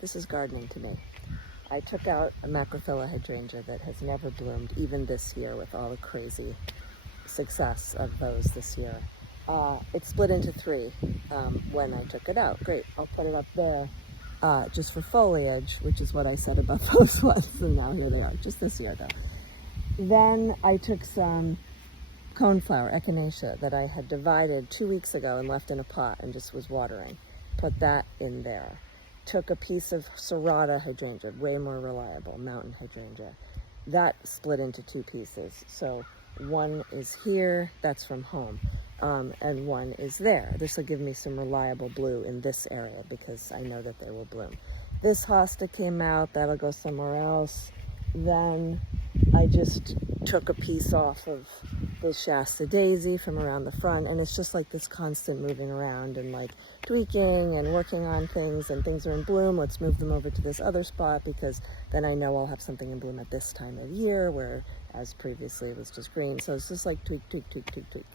This is gardening to me. I took out a macrophylla hydrangea that has never bloomed, even this year with all the crazy success of those this year. It split into three when I took it out. Great, I'll put it up there just for foliage, which is what I said about those ones, and now here they are, just this year though. Then I took some coneflower, echinacea, that I had divided 2 weeks ago and left in a pot and just was watering. Put that in there. Took a piece of serrata hydrangea, way more reliable, mountain hydrangea. That split into two pieces. So one is here, that's from home, and one is there. This will give me some reliable blue in this area because I know that they will bloom. This hosta came out, that'll go somewhere else. Then I just took a piece off of the Shasta daisy from around the front, and it's just like this constant moving around and like tweaking and working on things, and things are in bloom. Let's move them over to this other spot because then I know I'll have something in bloom at this time of year, where as previously it was just green. So it's just like tweak, tweak, tweak, tweak, tweak.